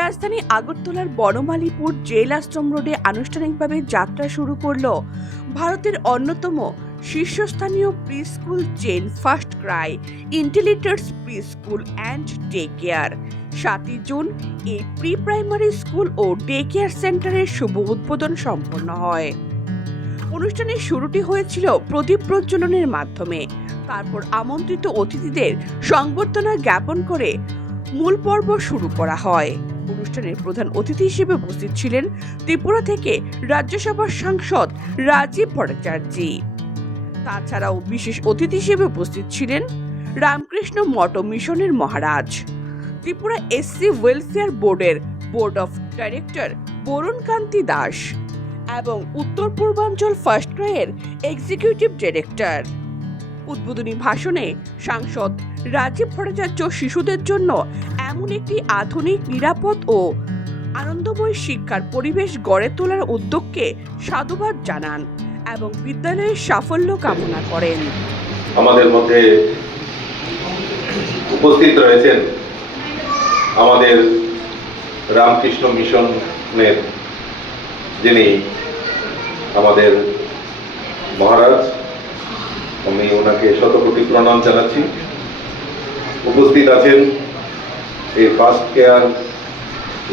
রাজধানী আগরতলার বনমালীপুর জেল আশ্রম রোডে আনুষ্ঠানিকভাবে যাত্রা শুরু করল ভারতের অন্যতম শীর্ষস্থানীয় pre school chain First Cry Intellitots pre school and day care. 7 June এই প্রি প্রাইমারি স্কুল ও ডে কেয়ার সেন্টারের শুভ উদ্বোধন সম্পন্ন হয়। অনুষ্ঠানের শুরুটি হয়েছিল প্রদীপ প্রজ্বলনের মাধ্যমে। তারপর আমন্ত্রিত অতিথিদের সংবর্ধনা জ্ঞাপন করে মূল পর্ব শুরু করা হয়। অনুষ্ঠানের প্রধান অতিথি হিসেবে উপস্থিত ছিলেন ত্রিপুরা থেকে রাজ্যসভার সাংসদ রাজীব ভট্টাচার্য। তাছাড়াও বিশেষ অতিথি হিসেবে উপস্থিত ছিলেন রামকৃষ্ণ মঠ মিশনের মহারাজ, ত্রিপুরা এসসি ওয়েলফেয়ার বোর্ডের বোর্ড অফ ডাইরেক্টর বরুণ কান্তি দাস এবং উত্তর পূর্বাঞ্চল ফার্স্ট ক্রাইয়ের এক্সিকিউটিভ ডিরেক্টর। উদ্বোধনী ভাষণে সাংসদ রাজীব ভট্টাচার্য শিশুদের জন্য এমন একটি আধুনিক, নিরাপদ ও আনন্দময় শিক্ষার পরিবেশ গড়ে তোলার উদ্যোগকে সাধুবাদ জানান এবং বিদ্যালয়ের সাফল্য কামনা করেন। আমাদের মধ্যে উপস্থিত রয়েছেন আমাদের রামকৃষ্ণ মিশনের যিনি আমাদের মহারাজ, আমি ওনাকে শতকোটি প্রণাম জানাচ্ছি। উপস্থিত আছেন এই ফার্স্ট কেয়ার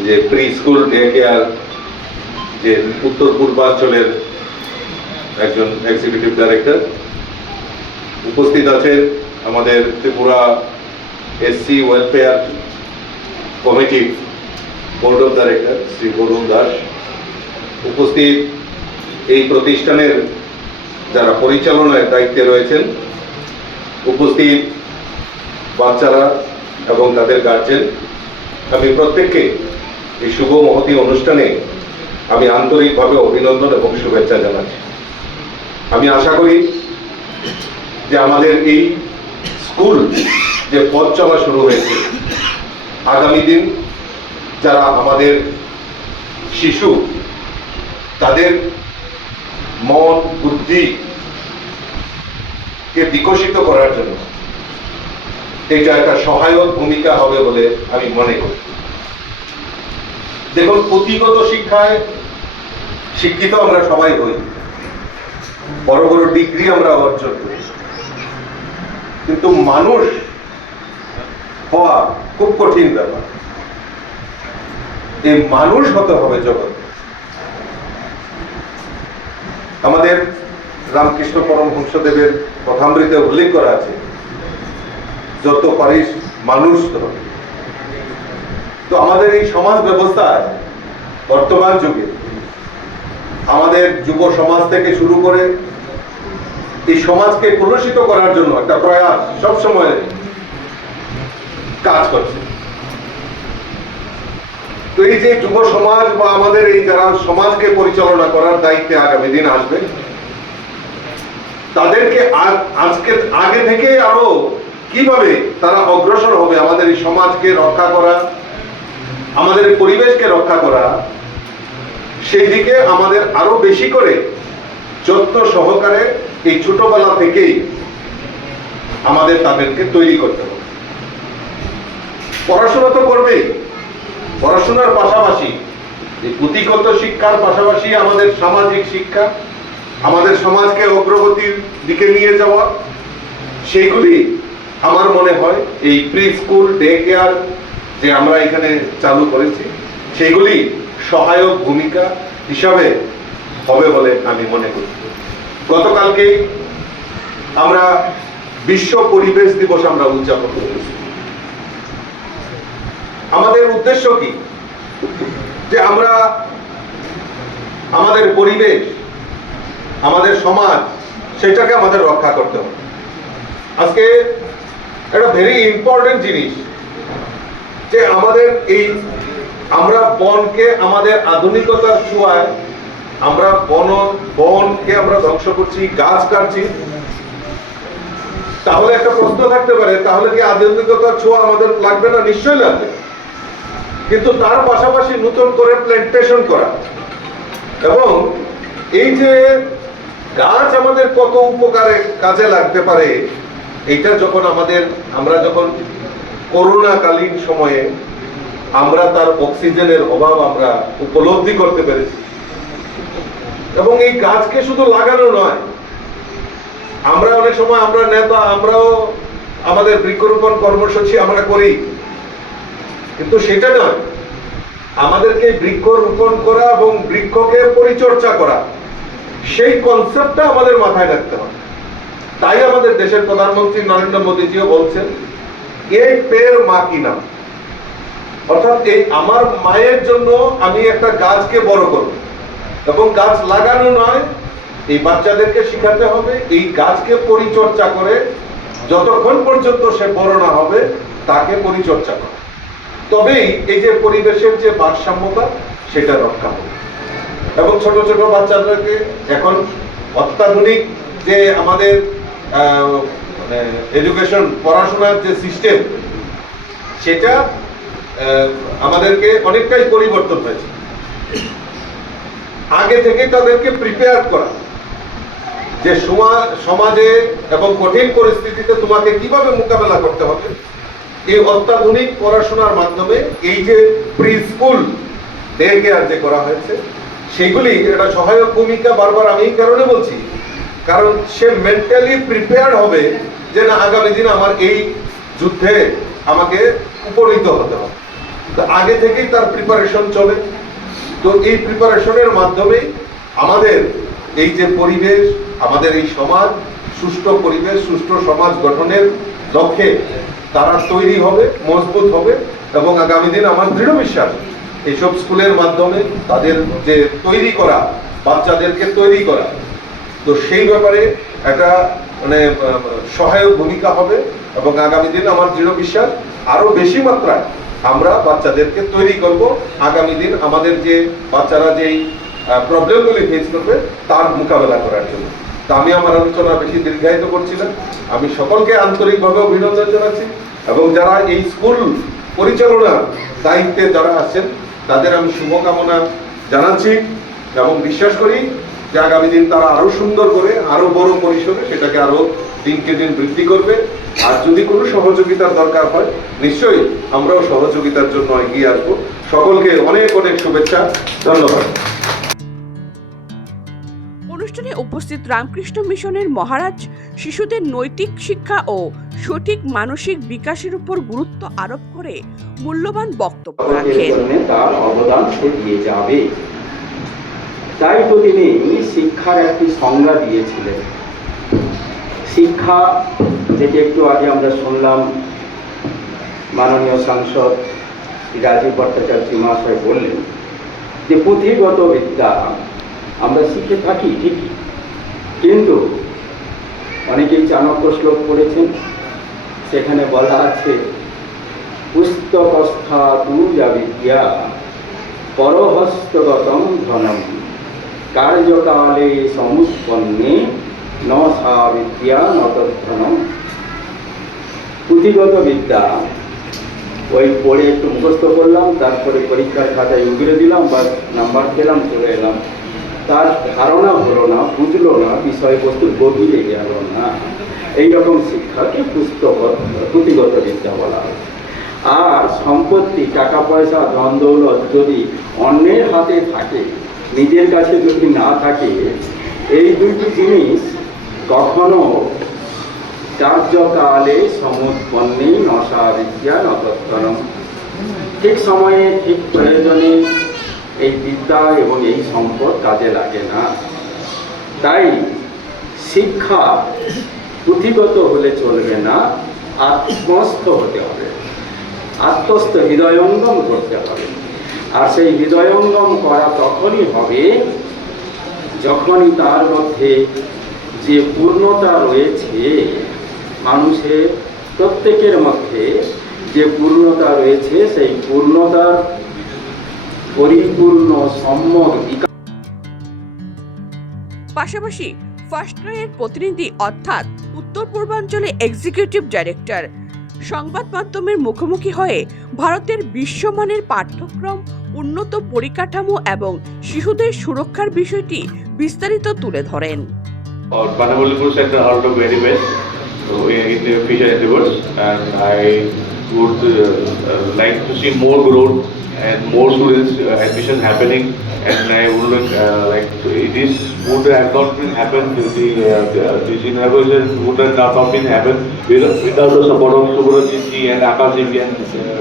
যে প্রি স্কুল ডে কেয়ার যে উত্তর পূর্বাঞ্চলের একজন এক্সিকিউটিভ ডাইরেক্টর। উপস্থিত আছেন আমাদের ত্রিপুরা এসসি ওয়েলফেয়ার কমিটির board of director Shri Barun Das. উপস্থিত এই প্রতিষ্ঠানের যারা পরিচালনার দায়িত্বে রয়েছেন, উপস্থিত বাচ্চারা এবং তাদের গার্জেন। আমি প্রত্যেককে এই শুভ মহতী অনুষ্ঠানে আমি আন্তরিকভাবে অভিনন্দন এবং শুভেচ্ছা জানাচ্ছি। আমি আশা করি যে আমাদের এই স্কুল যে পথ চলা শুরু হয়েছে, আগামী দিন যারা আমাদের শিশু তাদের মন বুদ্ধিকে বিকশিত করার জন্য এটা একটা সহায়ক ভূমিকা হবে বলে আমি মনে করি। দেখুন, পুঁথিগত শিক্ষায় শিক্ষিত আমরা সবাই হই, বড় বড় ডিগ্রি আমরা অর্জন করি, কিন্তু মানুষ হওয়া খুব কঠিন ব্যাপার। এই মানুষ হতে হবে জগৎ। আমাদের রামকৃষ্ণ পরমহংসদেবের কথামৃতে উল্লেখ করা আছে, যত পারিস মানুষ ধর। তো আমাদের এই সমাজ ব্যবস্থায় বর্তমান যুগে আমাদের যুব সমাজ থেকে শুরু করে এই সমাজকে কলুষিত করার জন্য একটা প্রয়াস সবসময় কাজ করছে। তো এই যে যুব সমাজ বা আমাদের এই যারা সমাজকে পরিচালনা করার দায়িত্বে আগামী দিন আসবে, তাদেরকে আগে থেকে আরো কিভাবে তারা অগ্রসর হবে আমাদের এই সমাজকে রক্ষা করা, আমাদের পরিবেশকে রক্ষা করা, সেই দিকে আমাদের আরো বেশি করে যত্ন সহকারে এই ছোটবেলা থেকেই আমাদের তাদেরকে তৈরি করতে হবে। পড়াশোনা তো করবেই, পড়াশোনার পাশাপাশি এই পুঁথিগত শিক্ষার পাশাপাশি আমাদের সামাজিক শিক্ষা, আমাদের সমাজকে অগ্রগতির দিকে নিয়ে যাওয়া, সেইগুলি আমার মনে হয় এই প্রি স্কুল ডে কেয়ার যে আমরা এখানে চালু করেছি, সেইগুলি সহায়ক ভূমিকা হিসাবে হবে বলে আমি মনে করি। গতকালকে আমরা বিশ্ব পরিবেশ দিবস আমরা উদযাপন করেছি। আমাদের উদ্দেশ্য কি? যে আমরা আমাদের পরিবেশ, আমাদের সমাজ, সেটাকে আমাদের রক্ষা করতে হবে। আজকে একটা ভেরি ইম্পর্টেন্ট জিনিস যে আমাদের এই আমরা বনকে আমাদের আধুনিকতার ছোঁয়ায় আমরা বনকে আমরা ধ্বংস করছি, গাছ কাটছি। তাহলে একটা প্রশ্ন থাকতে পারে, তাহলে কি আধুনিকতার ছোঁয়া আমাদের লাগবে না? নিশ্চয়ই লাগবে, কিন্তু তার পাশাপাশি নতুন করে প্ল্যান্টেশন করা এবং এই যে গাছ আমাদের কত উপকারে কাজে লাগতে পারে, এটা যখন আমরা যখন করোনাকালীন সময়ে আমরা তার অক্সিজেনের অভাব আমরা উপলব্ধি করতে পেরেছি। এবং এই গাছকে শুধু লাগানো নয়, আমরা অনেক সময় আমরা নেতা, আমরাও আমাদের বৃক্ষরোপণ কর্মসূচি আমরা করি, কিন্তু সেটা নয়, আমাদেরকে বৃক্ষরোপণ করা এবং বৃক্ষকে পরিচর্যা করা, সেই কনসেপ্টটা আমাদের মাথায় রাখতে হবে। তাই আমাদের দেশের প্রধানমন্ত্রী নরেন্দ্র মোদীজিও বলছেন, এই পেড় মা কি নাম, অর্থাৎ এই আমার মায়ের জন্য আমি একটা গাছকে বড় করব। এবং গাছ লাগানো নয়, এই বাচ্চাদেরকে শিখাতে হবে এই গাছকে পরিচর্যা করে যতক্ষণ পর্যন্ত সে বড় না হবে তাকে পরিচর্যা করে, তবেই এই যে পরিবেশের যে ভারসাম্যতা সেটা রক্ষা হবে। এবং ছোট ছোট বাচ্চাদেরকে এখন অত্যাধুনিক যে আমাদের এডুকেশন, পড়াশোনার যে সিস্টেম, সেটা আমাদেরকে অনেকটাই পরিবর্তন হয়েছে। আগে থেকে তাদেরকে প্রিপেয়ার করা যে সমাজে এবং কঠিন পরিস্থিতিতে তোমাকে কিভাবে মোকাবেলা করতে হবে, এই অত্যাধুনিক পড়াশোনার মাধ্যমে এই যে প্রি স্কুল ডে কেয়ার যে করা হয়েছে, সেগুলি একটা সহায়ক ভূমিকা। বারবার আমি এই কারণে বলছি, কারণ সে মেন্টালি প্রিপেয়ার্ড হবে যে না, আগামী দিনে আমার এই যুদ্ধে আমাকে উপনীত হতে হবে। তো আগে থেকেই তার প্রিপারেশন চলে। তো এই প্রিপারেশনের মাধ্যমে আমাদের এই যে পরিবেশ, আমাদের এই সমাজ, সুষ্ঠু পরিবেশ, সুষ্ঠু সমাজ গঠনের লক্ষ্যে তারা তৈরি হবে, মজবুত হবে। এবং আগামী দিন আমার দৃঢ় বিশ্বাস এইসব স্কুলের মাধ্যমে তাদের যে তৈরি করা, বাচ্চাদেরকে তৈরি করা, তো সেই ব্যাপারে একটা মানে সহায়ক ভূমিকা হবে। এবং আগামী দিন আমার দৃঢ় বিশ্বাস আরো বেশি মাত্রায় আমরা বাচ্চাদেরকে তৈরি করব, আগামী দিন আমাদের যে বাচ্চারা যেই প্রবলেমগুলি ফেস করবে তার মোকাবেলা করার জন্য। তা আমি আমার আলোচনা বেশি দীর্ঘায়িত করছি না। আমি সকলকে আন্তরিকভাবে অভিনন্দন জানাচ্ছি এবং যারা এই স্কুল পরিচালনার দায়িত্বে যারা আছেন তাদের আমি শুভকামনা জানাচ্ছি এবং বিশ্বাস করি যে আগামী দিন তারা আরো সুন্দর করে, আরো বড় পরিসরে সেটাকে আরো দিনকে দিন বৃদ্ধি করবে। আর যদি কোনো সহযোগিতার দরকার হয়, নিশ্চয়ই আমরাও সহযোগিতার জন্য এগিয়ে আসবো। সকলকে অনেক অনেক শুভেচ্ছা, ধন্যবাদ। অনুষ্ঠানে উপস্থিত রামকৃষ্ণ মিশনের মহারাজ শিশুদের নৈতিক শিক্ষা ও সঠিক মানসিক বিকাশের উপর গুরুত্ব আরোপ করে মূল্যবান বক্তব্য রাখেন। তার অবদান সে দিয়ে যাবে, তাই তো তিনি শিক্ষার একটি সংজ্ঞা দিয়েছিলেন। শিক্ষা যেটি একটু আগে আমরা শুনলাম, মাননীয় সাংসদ রাজীব ভট্টাচার্য মহাশয় বললেন যে পুঁথিগত বিদ্যা আমরা শিখে থাকি ঠিকই, কিন্তু অনেকেই চাণক্য শ্লোক পড়েছেন, সেখানে বলা আছে পুস্তকস্থা তুজা বিদ্যা পরহস্তগতম ধনম কার্যকালে সমুৎপন্নে ন সা বিদ্যা ন তদ্ধনম। পুঁথিগত বিদ্যা ওই পড়ে একটু মুখস্থ করলাম, তারপরে পরীক্ষার খাতায় উগরে দিলাম, বা নাম্বার পেলাম, চলে এলাম, তার ধারণা হলো না, বুঝলো না, বিষয়বস্তু গভীরে গেল না। এইরকম শিক্ষাকে পুঁথিগত বিদ্যা বলা হয়। আর সম্পত্তি, টাকা পয়সা, ধন দৌলত যদি অন্যের হাতে থাকে, নিজের কাছে যদি না থাকে, এই দুটি জিনিস কখনো কার্যকালে সমুৎপন্নে নশা বিদ্যা নতত্তনম। ঠিক সময়ে ঠিক প্রয়োজনে এই বিদ্যা এবং এই সম্পদ কাজে লাগে না। তাই শিক্ষা পুঁথিগত হলে চলবে না, আত্মস্থ হতে হবে, আত্মস্থ হৃদয়ঙ্গম করতে হবে। আর সেই হৃদয়ঙ্গম করা তখনই হবে যখনই তার মধ্যে যে পূর্ণতা রয়েছে, মানুষের প্রত্যেকের মধ্যে যে পূর্ণতা রয়েছে, সেই পূর্ণতার পরিপূর্ণ সম্যক বিকাশ। পাশাপাশি ফার্স্ট ক্রাইয়ের প্রতিনিধি অর্থাৎ উত্তর পূর্বাঞ্চলে এক্সিকিউটিভ ডাইরেক্টর সংবাদ মাধ্যমের মুখোমুখি হয়ে ভারতের বিশ্বমানের পাঠ্যক্রম, উন্নত পরিকাঠামো এবং শিশুদের সুরক্ষার বিষয়টি বিস্তারিত তুলে ধরেন। Banamulipur said all the very best in the future endeavors, and I would like to see more growth and more students admission happening. And I would like this would have not been happened. This inauguration would have not been happened without the support of Subhrajit ji and Akash ji and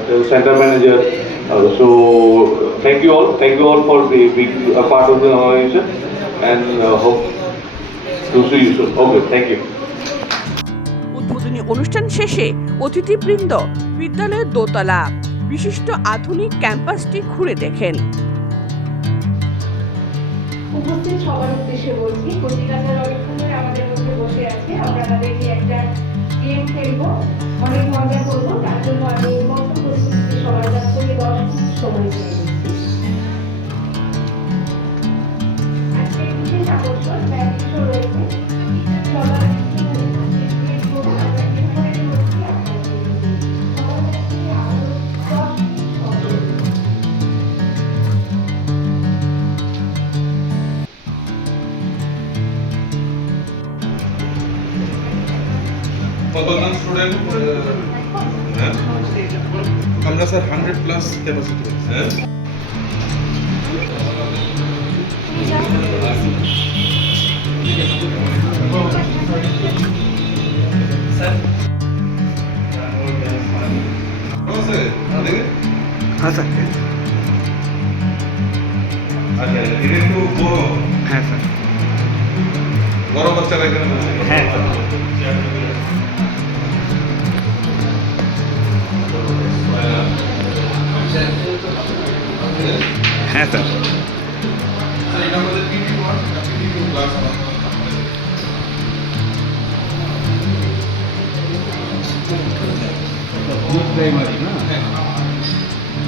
the center manager. So thank you all for being a part of the organization, and hope to see you soon. Okay, thank you. উদ্বোধনী অনুষ্ঠান শেষে অতিথিবৃন্দ বিদ্যালয়ের দোতলা বিশিষ্ট আধুনিক ক্যাম্পাসটি ঘুরে দেখেন। উপস্থিত সবার উদ্দেশ্যে বলছি, কচিকাচার অনেকক্ষণ ধরে আমাদের মধ্যে বসে আছে। আমরা তাদেরকে একটা গেম খেলবো, অনেক মজা করবো। তার জন্য আমি মঞ্চ প্রস্তুতিতে সবার কাছ থেকে 10 মিনিট সময় চেয়ে নিচ্ছি। আজকে বিশেষ আকর্ষণ ম্যাজিক শো রয়েছে। সবার একটু জিজ্ঞেস করবো, আমরা কিভাবে করছি আপনাদের সবার কাছ থেকে আরো 10 মিনিট সময়। কতজন স্টুডেন্ট? আমরা স্যার 100+ ক্যাপাসিটি। হ্যাঁ, हाँ सकते हैं। আচ্ছা, এটা একটু বড়। হ্যাঁ স্যার। বড় বাচ্চারা এখানে বসে। হ্যাঁ হ্যাঁ স্যার। স্যার, এটা আমাদের PT1 PT2 ক্লাস আমাদের। প্রাইমারি না,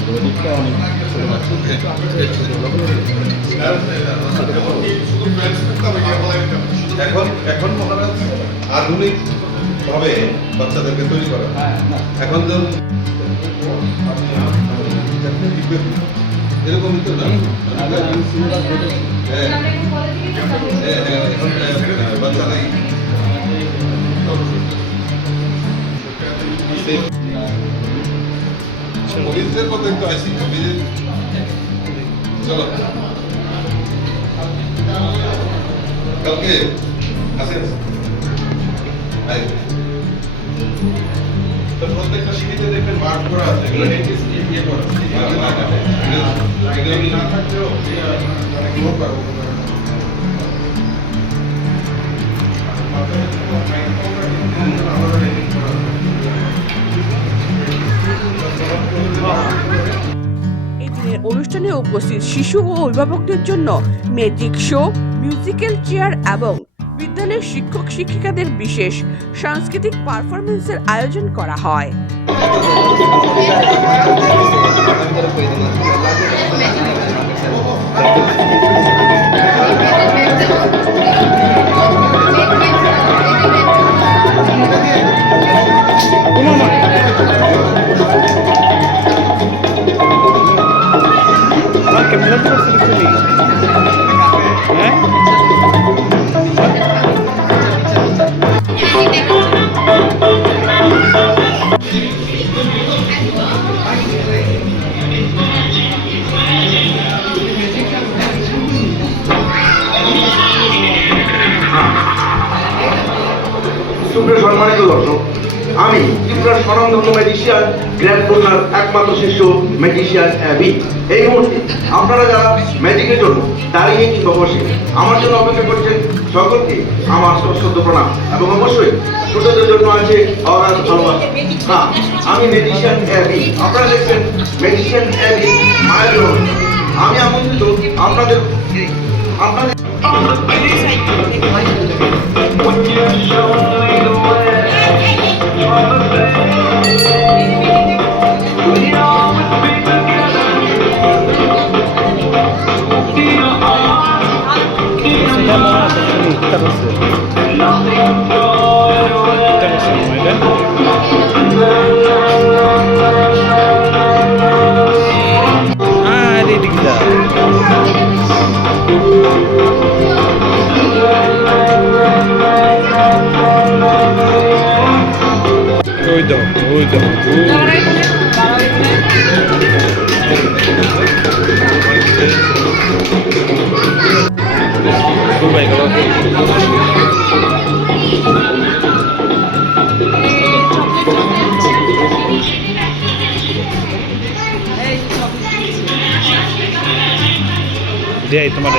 গণিতটা অনেক এখন মনে হচ্ছে আধুনিক ভাবে বাচ্চাদেরকে তৈরি করা। এখন যেমন এরকমই তো না। এখন বাচ্চারাই পুলিশদের কথা একটু আসি। চলো কালকে আসেন। তো প্রত্যেকটা সিটিতে দেখবেন মার্ক করা আছে, এগুলো ইয়ে করা এগুলো না থাকলেও অনেক লোক এই দিনের অনুষ্ঠানে উপস্থিত শিশু ও অভিভাবকদের জন্য ম্যাজিক শো, মিউজিক্যাল চেয়ার এবং বিদ্যালয়ের শিক্ষক শিক্ষিকাদের বিশেষ সাংস্কৃতিক পারফরমেন্সের আয়োজন করা হয়। সম্মানিত দর্শক, আমি ত্রিপুরার স্বনামধন্য ম্যাজিশিয়ান গ্র্যান্ড পুরনার একমাত্র শিষ্য ম্যাজিশিয়ান অ্যাবি। এই মুহূর্তে আপনারা যারা ম্যাজিকের জন্য দাঁড়িয়ে কিংবা বসে আমার জন্য অপেক্ষা করছেন, সকলকে আমার সশ্রদ্ধ প্রণাম এবং অবশ্যই ছোটদের জন্য আছে অগাধ ভালোবাসা। হ্যাঁ, আমি ম্যাজিশিয়ান অ্যাবি। আপনারা দেখছেন ম্যাজিশিয়ান অ্যাবি মায়ের জন্য। আমি আমন্ত্রিত আপনাদের ওই দাও দে তোমার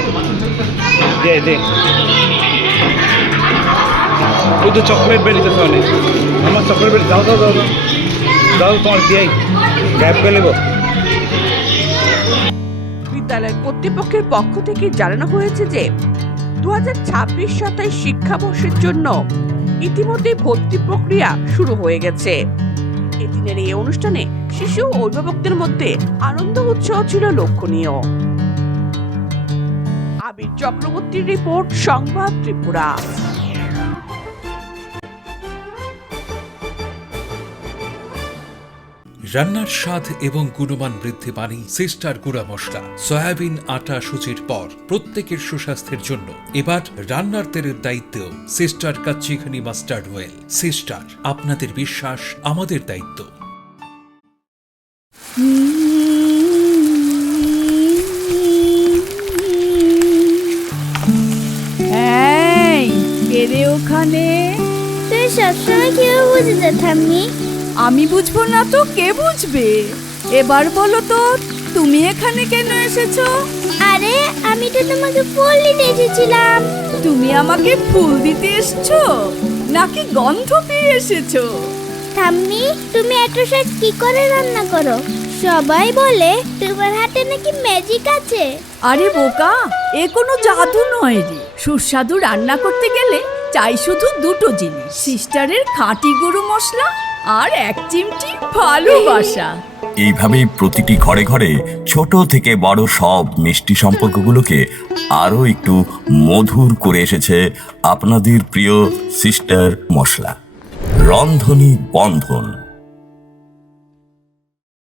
দে দে ওই তো চকলেট বেরিয়েছে অনেক আমার চকলেট বেরিয়ে দাও দাও দাও দাও তোমার দিয়ে গ্যাপ পেলে গো। বিদ্যালয় কর্তৃপক্ষের পক্ষ থেকে জানানো হয়েছে যে 2026-27 শিক্ষাবর্ষের জন্য ইতিমধ্যে ভর্তি প্রক্রিয়া শুরু হয়ে গেছে। এদিনের এই অনুষ্ঠানে শিশু ও অভিভাবকদের মধ্যে আনন্দ উৎসাহ ছিল লক্ষণীয়। আবির চক্রবর্তীর রিপোর্ট, সংবাদ ত্রিপুরা। রান্নার স্বাদ এবং গুণমান বৃদ্ধি পানি সিস্টার গুঁড়া মশলা সয়াবিন আটা সুজির পর প্রত্যেকের সুস্বাস্থ্যের জন্য এবার রান্নার তেলের দায়িত্বেও সিস্টার কাচ্চিখানি মাস্টার্ড অয়েল। সিস্টার, আপনাদের বিশ্বাস আমাদের দায়িত্ব। ওখানে তুই সবসময় কিভাবে বুঝতে ঠাম্মি? আমি বুঝবো না তো কে বুঝবে? এবার বলো তো তুমি এখানে কেন এসেছো? আরে আমি তো তোমাকে ফুল দিতে এসেছিলাম। তুমি আমাকে ফুল দিতে এসেছো নাকি গন্ধ পেয়ে এসেছো? ঠাম্মি, তুমি এত শাক কি করে রান্না করো? সবাই বলে তোমার হাতে নাকি ম্যাজিক আছে। আরে বোকা, এ কোনো জাদু নয় রে। সুস্বাদু রান্না করতে গেলে চাই শুধু দুটো জিনিস, সিস্টারের খাঁটি গরু মশলা আর এক চিমটি ভালোবাসা। এইভাবেই প্রতিটি ঘরে ঘরে ছোট থেকে বড় সব মিষ্টি সম্পর্কগুলোকে আরও একটু মধুর করে এসেছে আপনাদের প্রিয় সিস্টার মশলা। রন্ধনী বন্ধন।